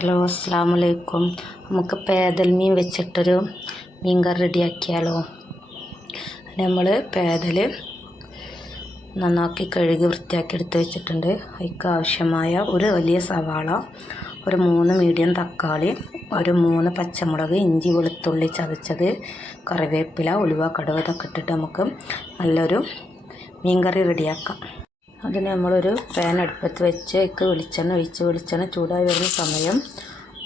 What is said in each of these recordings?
Hello അസ്സാം വലൈക്കും. നമുക്ക് പേദൽ മീൻ വെച്ചിട്ടൊരു മീൻ കറി റെഡിയാക്കിയാലോ. നമ്മൾ പേദൽ നന്നാക്കി കഴുകി വൃത്തിയാക്കി എടുത്ത് വെച്ചിട്ടുണ്ട്. അതിക്ക് ആവശ്യമായ ഒരു വലിയ സവാള, ഒരു 3 മീഡിയം തക്കാളി, ഒരു 3 പച്ചമുളക്, ഇഞ്ചി വെളുത്തുള്ളി ചതച്ചത്, കറിവേപ്പില, ഉലുവ, കടുക് ഇതൊക്കെ ഇട്ടിട്ട് നമുക്ക് നല്ലൊരു മീൻ കറി റെഡിയാക്കാം. അതിന് നമ്മളൊരു പാൻ അടുപ്പത്ത് വെച്ച് അതിക്ക് വെളിച്ചെണ്ണ ഒഴിച്ച് വെളിച്ചെണ്ണ ചൂടായി വരുന്ന സമയം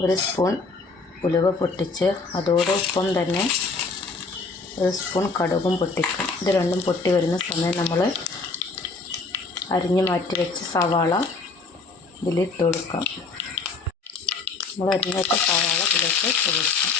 1 സ്പൂൺ ഉലുവ പൊട്ടിച്ച് അതോടൊപ്പം തന്നെ 1 സ്പൂൺ കടുകും പൊട്ടിക്കും. ഇത് രണ്ടും പൊട്ടി വരുന്ന സമയം നമ്മൾ അരിഞ്ഞ് മാറ്റി വെച്ച് സവാള ഇതിലിട്ട് കൊടുക്കാം. നമ്മൾ അരിഞ്ഞ് വെച്ച സവാള ഇതിലേക്ക് ഇട്ട് കൊടുക്കാം.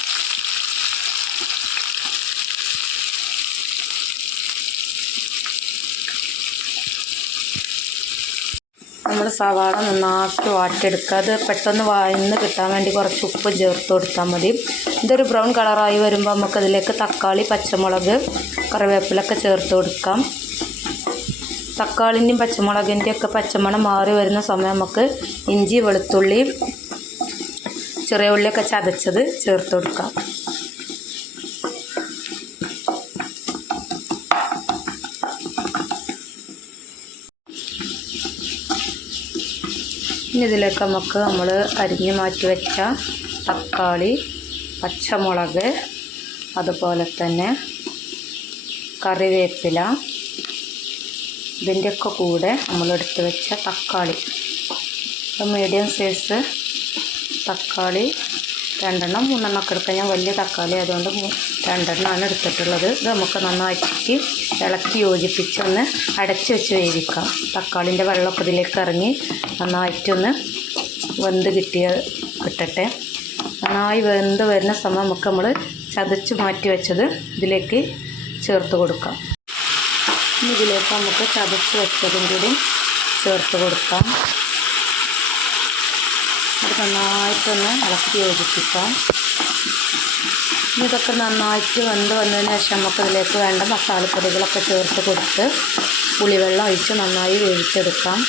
നമ്മൾ സവാള നന്നാക്കി വാട്ടിയെടുക്കുക. അത് പെട്ടെന്ന് വഴന്ന് കിട്ടാൻ വേണ്ടി കുറച്ച് ഉപ്പ് ചേർത്ത് കൊടുത്താൽ മതി. ഇതൊരു ബ്രൗൺ കളറായി വരുമ്പോൾ നമുക്കതിലേക്ക് തക്കാളി, പച്ചമുളക്, കറിവേപ്പിലൊക്കെ ചേർത്ത് കൊടുക്കാം. തക്കാളിൻ്റെയും പച്ചമുളകിൻ്റെയൊക്കെ പച്ചമണം മാറി വരുന്ന സമയം നമുക്ക് ഇഞ്ചി, വെളുത്തുള്ളി, ചെറിയ ഉള്ളിയൊക്കെ ചതച്ചത് ചേർത്ത് കൊടുക്കാം. ഇനി ഇതിലേക്ക് നമുക്ക് നമ്മൾ അരിഞ്ഞ് മാറ്റി വെച്ച തക്കാളി, പച്ചമുളക്, അതുപോലെ തന്നെ കറിവേപ്പില, ഇതിൻ്റെയൊക്കെ കൂടെ നമ്മളെടുത്ത് വെച്ച തക്കാളി, മീഡിയം സൈസ് തക്കാളി 2 3 ഒക്കെ എടുക്കാം. ഞാൻ വലിയ തക്കാളി ആയതുകൊണ്ട് 2 എടുത്തിട്ടുള്ളത്. ഇത് നമുക്ക് നന്നാക്കി ഇളക്കി യോജിപ്പിച്ച് ഒന്ന് അടച്ച് വെച്ച് വേവിക്കാം. തക്കാളിൻ്റെ വെള്ളമൊക്കെ ഇതിലേക്ക് ഇറങ്ങി നന്നായിട്ടൊന്ന് വെന്ത് കിട്ടട്ടെ. നന്നായി വെന്ത് വരുന്ന സമയം നമുക്ക് നമ്മൾ ചതച്ച് മാറ്റി വെച്ചത് ഇതിലേക്ക് ചേർത്ത് കൊടുക്കാം. ഇനി ഇതിലേക്ക് നമുക്ക് ചതച്ച് വെച്ചതും കൂടി ചേർത്ത് കൊടുക്കാം. അത് നന്നായിട്ടൊന്ന് ഇളക്കി യോജിപ്പിക്കാം. ഇതൊക്കെ നന്നായിട്ട് വെന്ത് വന്നതിന് ശേഷം നമുക്ക് ഇതിലേക്ക് വേണ്ട മസാലപ്പൊടികളൊക്കെ ചേർത്ത് കൊടുത്ത് പുളിവെള്ളം ഒഴിച്ച് നന്നായി വേവിച്ചെടുക്കാം.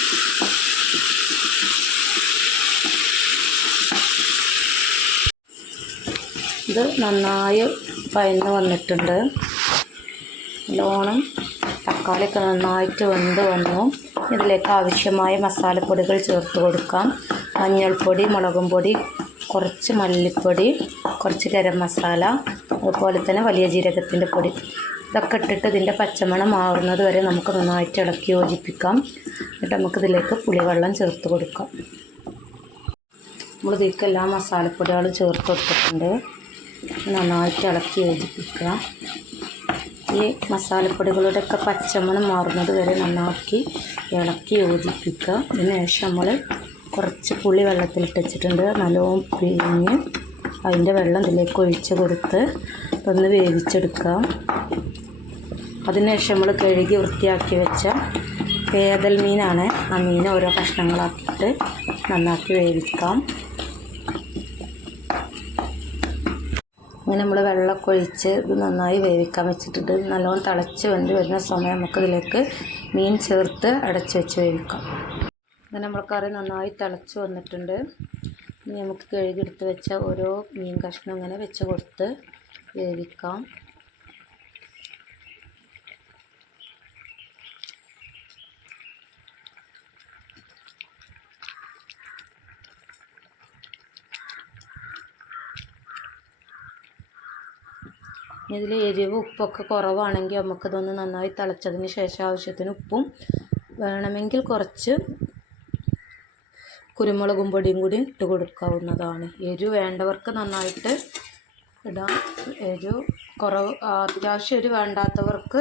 ഇത് നന്നായി വഴന്ന് വന്നിട്ടുണ്ട്. നല്ലോണം തക്കാളിയൊക്കെ നന്നായിട്ട് വെന്ത് വന്നു. ഇതിലേക്ക് ആവശ്യമായ മസാലപ്പൊടികൾ ചേർത്ത് കൊടുക്കാം. മഞ്ഞൾപ്പൊടി, മുളകും പൊടി, കുറച്ച് മല്ലിപ്പൊടി, കുറച്ച് ഗരം മസാല, അതുപോലെ തന്നെ വലിയ ജീരകത്തിൻ്റെ പൊടി, ഇതൊക്കെ ഇട്ടിട്ട് ഇതിൻ്റെ പച്ചമണം മാറുന്നത് വരെ നമുക്ക് നന്നായിട്ട് ഇളക്കി യോജിപ്പിക്കാം. എന്നിട്ട് നമുക്കിതിലേക്ക് പുളിവെള്ളം ചേർത്ത് കൊടുക്കാം. നമ്മളിതിലേക്ക് എല്ലാ മസാലപ്പൊടികളും ചേർത്ത് കൊടുത്തിട്ടുണ്ട്. നന്നായിട്ട് ഇളക്കി യോജിപ്പിക്കുക. ഈ മസാലപ്പൊടികളുടെയൊക്കെ പച്ചമണം മാറുന്നത് വരെ നന്നാക്കി ഇളക്കി യോജിപ്പിക്കുക. അതിന് ശേഷം നമ്മൾ കുറച്ച് പുളി വെള്ളത്തിലിട്ട് വെച്ചിട്ടുണ്ട്. നല്ലോണം പിഴിഞ്ഞ് അതിൻ്റെ വെള്ളം ഇതിലേക്ക് ഒഴിച്ച് കൊടുത്ത് ഒന്ന് വേവിച്ചെടുക്കുക. അതിനുശേഷം നമ്മൾ കഴുകി വൃത്തിയാക്കി വെച്ച പേദൽ മീനാണ്. ആ മീൻ ഓരോ കഷ്ണങ്ങളാക്കിയിട്ട് നന്നാക്കി വേവിക്കാം. അങ്ങനെ നമ്മൾ വെള്ളമൊക്കെ ഒഴിച്ച് ഇത് നന്നായി വേവിക്കാൻ വെച്ചിട്ടുണ്ട്. നല്ലോണം തിളച്ച് വെന്ത് വരുന്ന സമയം നമുക്കിതിലേക്ക് മീൻ ചേർത്ത് അടച്ച് വെച്ച് വേവിക്കാം. അങ്ങനെ നമ്മൾ കറി നന്നായി തിളച്ച് വന്നിട്ടുണ്ട്. ഇനി നമുക്ക് കഴുകിയെടുത്ത് വെച്ച ഓരോ മീൻ കഷ്ണം ഇങ്ങനെ വെച്ച് കൊടുത്ത് വേവിക്കാം. ഇതിൽ എരിവ് ഉപ്പൊക്കെ കുറവാണെങ്കിൽ നമുക്കിതൊന്ന് നന്നായി തിളച്ചതിന് ശേഷം ആവശ്യത്തിന് ഉപ്പും വേണമെങ്കിൽ കുറച്ച് കുരുമുളകും പൊടിയും കൂടി ഇട്ട് കൊടുക്കാവുന്നതാണ്. എരിവ് വേണ്ടവർക്ക് നന്നായിട്ട് ഇടാം. എരിവ് അത്യാവശ്യം എരിവ് വേണ്ടാത്തവർക്ക്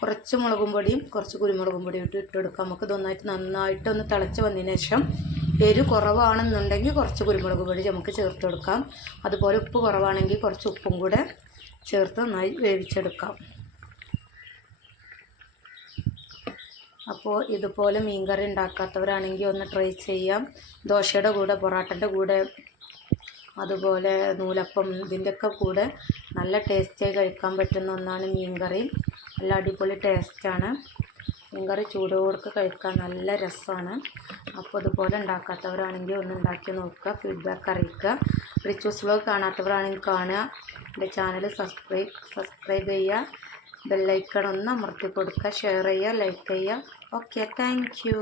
കുറച്ച് മുളകും പൊടിയും കുറച്ച് കുരുമുളകും പൊടിയും ഇട്ട് കൊടുക്കാം. നമുക്ക് നന്നായിട്ടൊന്ന് തിളച്ച് വന്നതിന് ശേഷം എരിവ് കുറവാണെന്നുണ്ടെങ്കിൽ കുറച്ച് കുരുമുളക് പൊടി നമുക്ക് ചേർത്ത് കൊടുക്കാം. അതുപോലെ ഉപ്പ് കുറവാണെങ്കിൽ കുറച്ച് ഉപ്പും കൂടെ ചേർത്ത് നന്നായി വേവിച്ചെടുക്കാം. അപ്പോൾ ഇതുപോലെ മീൻ കറി ഉണ്ടാക്കാത്തവരാണെങ്കിൽ ഒന്ന് ട്രൈ ചെയ്യാം. ദോശയുടെ കൂടെ, പൊറോട്ടൻ്റെ കൂടെ, അതുപോലെ നൂലപ്പം, ഇതിൻ്റെയൊക്കെ കൂടെ നല്ല ടേസ്റ്റായി കഴിക്കാൻ പറ്റുന്ന ഒന്നാണ് മീൻ കറി. നല്ല അടിപൊളി ടേസ്റ്റാണ്. മീൻകറി ചൂടോടെ കഴിക്കാൻ നല്ല രസമാണ്. അപ്പോൾ ഇതുപോലെ ഉണ്ടാക്കാത്തവരാണെങ്കിൽ ഒന്ന് ഉണ്ടാക്കി നോക്കുക, ഫീഡ്ബാക്ക് അറിയിക്കുക. റിച്ചൂസ് വ്ലോഗ് കാണാത്തവരാണെങ്കിൽ കാണുക. എൻ്റെ ചാനൽ സബ്സ്ക്രൈബ് ചെയ്യുക, ബെല്ലൈക്കൺ ഒന്ന് അമർത്തി കൊടുക്കുക, ഷെയർ ചെയ്യുക, ലൈക്ക് ചെയ്യുക. Okay, thank you.